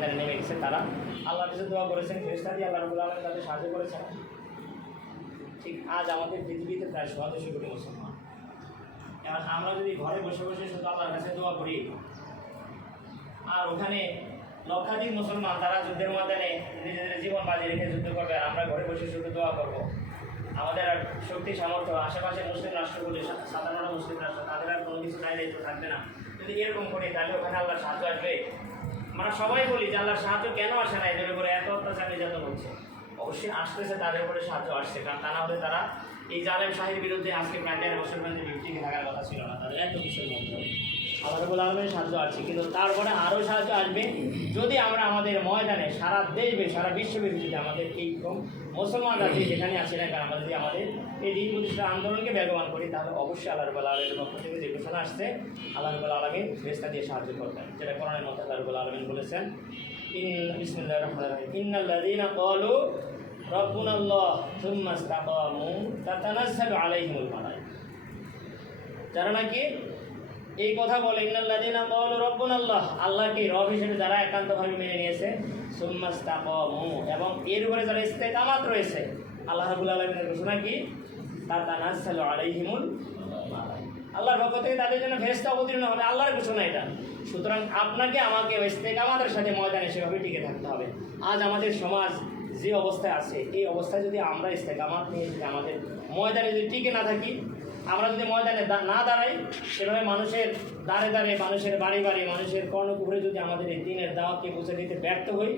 ময়দানে নেমে গেছে, তারা আল্লাহর কাছে দোয়া করেছেন, ফেরেশতা দিয়ে আল্লাহ রাব্বুল আলামিন তাদের সাহায্য করেছেন। ঠিক আজ আমাদের পৃথিবীতে প্রায় 2.5 কোটি মুসলমান। এবার আমরা যদি ঘরে বসে বসে শুধু আল্লাহর কাছে দোয়া করি, আর ওখানে লক্ষাধিক মুসলমান তারা যুদ্ধের ময়দানে নিজেদের জীবন বাজি রেখে যুদ্ধ করবে, আর আমরা ঘরে বসে শুধু দোয়া করব, আমাদের আর শক্তি সামর্থ্য, আশেপাশে মুসলিম রাষ্ট্রগুলি সাধারণ মুসলিম রাষ্ট্র, তাদের আর কোনো কিছু দায় দায়িত্ব থাকবে না। যদি এরকম করি তাহলে ওখানে আল্লাহর সাহায্য আসবে? আমরা সবাই বলি যে আল্লাহর সাহায্য কেন আসে না, এদের উপরে এত অত্যাচার নির্যাতন হচ্ছে। অবশ্যই আসতেছে, তাদের উপরে সাহায্য আসছে, কারণ তা না হলে তারা এই জালেম শাহের বিরুদ্ধে আজকে প্রায় 1.5 বছর পর্যন্ত টিকে থাকার কথা ছিল না। তাদের এত কিছুর মধ্যে আল্লাহ রাব্বুল আলামিনের সাহায্য আছে, কিন্তু তারপরে আরও সাহায্য আসবে যদি আমরা আমাদের ময়দানে সারা দেশে সারা বিশ্বব্যাপী যদি আমাদের এই মুসলমানরা যেখানে আছে না কেন, আমরা যদি আমাদের এই দিন প্রতিষ্ঠা আন্দোলনকে বেগবান করি, তাহলে অবশ্যই আল্লাহ রাব্বুল আলামিনের পক্ষ থেকে যে ঘোষণা আসছে, আল্লাহ রাব্বুল আলামিন ফেরেশতা দিয়ে সাহায্য করবেন, যেটা কোরআনের মধ্যে আল্লাহ রাব্বুল আলামিন বলেছেন, বিসমিল্লাহির রহমানির রহিম, ইন্নাল্লাযীনা ক্বালু রাব্বুনাল্লাহ সুম্মা ইসতাকামু তাতানাজ্জালু আলাইহিমুল মালায়েকা, যারা নাকি এই কথা বলে, ইন্নাল্লাযীনা ক্বালু রাব্বুনাল্লাহ, আল্লাহকে রব হিসেবে যারা একান্তভাবে মেনে নিয়েছে, সুম্মা ইসতাকামু, এবং এর উপরে যারা ইস্তেকামাত রয়েছে, আল্লাহ রাব্বুল আলামিনের ঘোষণা কি, তাতানাজ্জালু আলাইহিমুল মালায়েকা, আল্লাহর পক্ষ থেকে তাদের জন্য ফেরেশতা অবতীর্ণ হবে, আল্লাহর ঘোষণা এটা। সুতরাং আপনাকে আমাকে ইস্তেকামাতের সাথে ময়দানে সেভাবে টিকে থাকতে হবে। আজ আমাদের সমাজ যে অবস্থায় আছে, এই অবস্থায় যদি আমরা ইস্তেকামাত নিয়ে যদি আমাদের ময়দানে যদি টিকে না থাকি, আমরা যদি ময়দানে না দাঁড়াই, সেভাবে মানুষের দাঁড়ে দাঁড়িয়ে, মানুষের বাড়ি বাড়ি, মানুষের কর্ণকুহরে যদি আমাদের এই দিনের দাওয়াতকে পৌঁছে দিতে ব্যর্থ হই,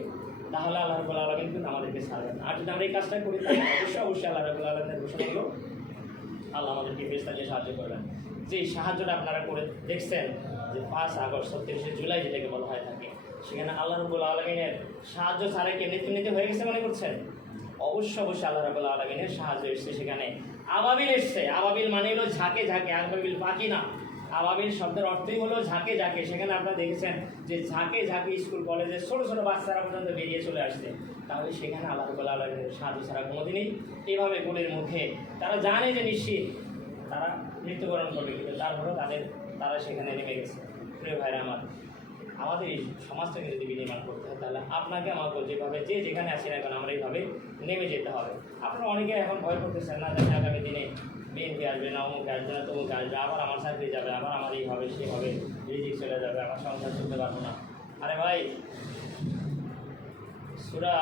তাহলে আল্লাহ রাব্বুল আলামিন কিন্তু আমাদেরকে ছাড়বেন না। আর যদি আমরা এই কাজটা করি, তাহলে অবশ্যই আল্লাহ রাব্বুল আলামিনের ঘোষণা হলো আল্লাহ আমাদেরকে ফেরেশতা দিয়ে সাহায্য করবেন। যে সাহায্যটা আপনারা করে দেখছেন যে 5 আগস্ট 27শে জুলাই যেটাকে বলা হয় থাকে, সেখানে আল্লাহ রাব্বুল আলামিনের সাহায্য ছাড়া কি নীতি হয়ে গেছে মনে করছেন? অবশ্যই আল্লাহ রাব্বুল আলামিনের সাহায্য এসছে। সেখানে আবাবিল এসছে, আবাবিল মানে হলো ঝাঁকে ঝাঁকে, আবাবিল পাখি না, আবাবিল শব্দের অর্থই হলো ঝাঁকে ঝাঁকে। সেখানে আপনারা দেখেছেন যে ঝাঁকে ঝাঁকে স্কুল কলেজে ছোটো ছোটো বাচ্চারা পর্যন্ত বেরিয়ে চলে আসছে। তাহলে সেখানে আল্লাহ রাব্বুল আলামিনের সাহায্য ছাড়া কোনোদিনই এভাবে গুলির মুখে, তারা জানে যে নিশ্চিত তারা মৃত্যুবরণ করবে, কিন্তু তারপরেও তারা সেখানে নেমে গেছে। প্রিয় ভাইরা আমার, আমাদের এই সমাজটাকে যদি বিনির্মাণ করতে হয়, তাহলে আপনাকে আমাকে যেভাবে যে যেখানে আছি না এখন আমরা এইভাবে নেমে যেতে হবে। আপনারা অনেকে এখন ভয় করতেছেন না, যে আগামী দিনে বিএনপি আসবে না, অমুক আসবে না, তমুক আসবে, আবার আমার চাকরি যাবে, আবার আমার এই হবে সে হবে, রিজিক চলে যাবে, আমার সংসার চলতে পারবো না। আরে ভাই, সূরা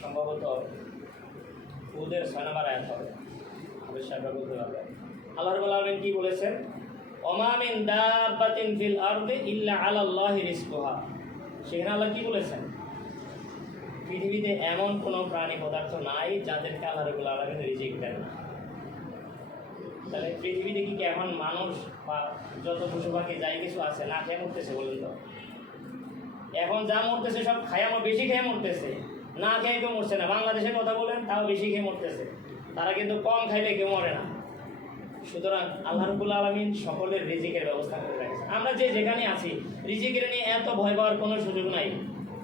সম্ভবত ওদের 6 নম্বর আয়াত হবে, সাহেবরা বলতে পারবে। আল্লাহ রাব্বুল আলামিন কি বলেছেন? ওমা মিন দাব্বাতিন ফিল আরদি ইল্লা আলাল্লাহি রিজকুহা। সেখানে আল্লাহ কি বলেছেন? পৃথিবীতে এমন কোনো প্রাণী পদার্থ নাই যাদেরকে আল্লাহ রাব্বুল আলামিন রিজিক দেন না। তাহলে পৃথিবীতে কি এখন মানুষ বা যত পশু পাখি যাই কিছু আছে না খেয়ে মরতেছে বলুন তো? এখন যা মরতেছে সব বেশি খেয়ে মরতেছে, না খেয়ে কেউ মরছে না। বাংলাদেশের কথা বলেন, তাও বেশি খেয়ে মরতেছে, তারা কিন্তু কম খাইলে কেউ মরে না। সুতরাং আল্লাহ রাব্বুল আলামিন সকলের রিজিকের ব্যবস্থা করে রেখেছেন। আমরা যে যেখানে আছি, রিজিকের নিয়ে এত ভয় পাওয়ার কোনো সুযোগ নাই।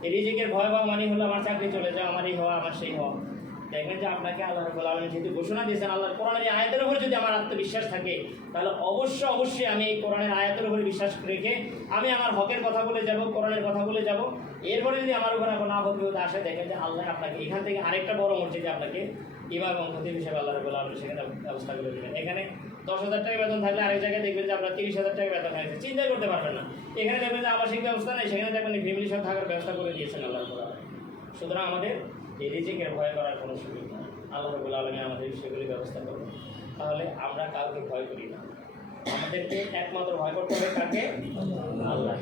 এই রিজিকের ভয় পাওয়া মানে হলো আমার চাকরি চলে যাওয়া, আমার এই হওয়া, আমার সেই হওয়া। দেখবেন যে আপনাকে আল্লাহ রাব্বুল আলামিন যেহেতু ঘোষণা দিয়েছেন, আল্লাহর কোরআনের এই আয়াতের উপর যদি আমার আত্মবিশ্বাস থাকে, তাহলে অবশ্যই আমি এই কোরআনের আয়াতের উপরে বিশ্বাস রেখে আমি আমার হকের কথা বলে যাব, কোরআনের কথা বলে যাব। এরপরে যদি আমার উপর কোনো আপদ বিপদ আসে, দেখেন যে আল্লাহ আপনাকে এখান থেকে আরেকটা বড় মসজিদে আপনাকে ইমাম এবং খতিব হিসেবে আল্লাহ রাব্বুল আলামিন সেখানে ব্যবস্থা করে দেবেন। এখানে 10,000 টাকা বেতন থাকলে আরেক জায়গায় দেখবেন যে আপনার 30,000 টাকা বেতন হয়েছে, চিন্তাই করতে পারবেন না। এখানে দেখবেন যে আবাসিক ব্যবস্থা নেই, সেখানে দেখবেন ফ্যামিলি সহ থাকার ব্যবস্থা করে দিয়েছেন আল্লাহ রাব্বুল আলামিন। সুতরাং আমাদের এই রিজিকের ভয় করার কোনো সুযোগ নেই। আল্লাহ রাব্বুল আলামিন আমাদের সেগুলি ব্যবস্থা করবেন। তাহলে আমরা কাউকে ভয় করি না, আমাদেরকে একমাত্র ভয় করতে হবে কাকে? আল্লাহ।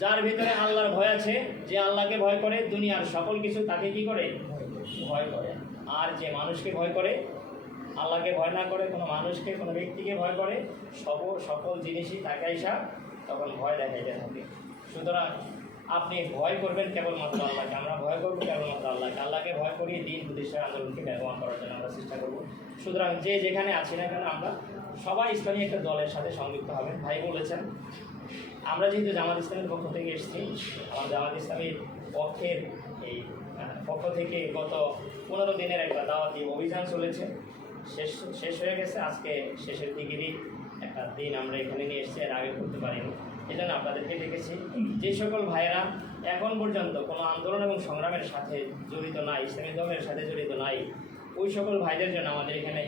যার ভিতরে আল্লাহর ভয় আছে, যে আল্লাহকে ভয় করে, দুনিয়ার সকল কিছু তাকে কি করে? ভয় করে। আর যে মানুষকে ভয় করে, আল্লাহকে ভয় না করে, কোনো মানুষকে, কোনো ব্যক্তিকে ভয় করে, সকল জিনিসই তাকে আইসা তখন ভয় দেখাইতে থাকে। সুতরাং আপনি ভয় করবেন কেবলমাত্র আল্লাহকে, আমরা ভয় করবো কেবলমাত্র আল্লাহকে। আল্লাহকে ভয় করিয়ে দিন প্রতিষ্ঠার আন্দোলনকে ব্যবহার করার জন্য আমরা চেষ্টা করব। সুতরাং যে যেখানে আছি না কেন, আমরা সবাই ইসলামী একটা দলের সাথে সংযুক্ত হবেন। ভাই বলেছেন, আমরা যেহেতু জামাত ইসলামের পক্ষ থেকে এসেছি, আমার জামাত ইসলামীর পক্ষ থেকে গত 15 দিনের একটা দাওয়াতি অভিযান চলেছে, শেষ হয়ে গেছে। আজকে শেষের দিকেরই একটা দিন আমরা এখানে নিয়ে এসেছি, এর আগে করতে পারিনি। এই জন্য আপনাদেরকে ডেকেছি। যে সকল ভাইয়েরা এখন পর্যন্ত কোনো আন্দোলন এবং সংগ্রামের সাথে জড়িত নাই, ইসলামী ধর্মের সাথে জড়িত নাই, ওই সকল ভাইদের জন্য আমাদের এখানে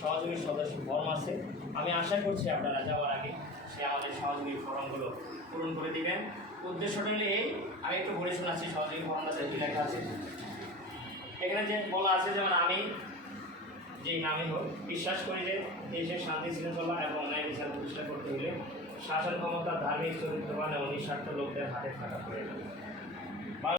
সহযোগী সদস্য ফর্ম আছে। আমি আশা করছি আপনারা যাওয়ার আগে সে আমাদের সহযোগী ফর্মগুলো পূরণ করে দিবেন। উদ্দেশ্যটা হলে এই, আমি একটু বলে শোনাচ্ছি সহযোগী ফর্মটা কি লেখা আছে। এখানে যে বলা আছে, যেমন আমি যেই নামে হোক বিশ্বাস করি যে দেশের শান্তি শৃঙ্খলা এবং ন্যায় বিচার প্রতিষ্ঠা করতে হলে শাসন ক্ষমতা ধার্মিক চরিত্রবান এবং নিঃস্বার্থ লোকদের হাতে থাকা প্রয়োজন।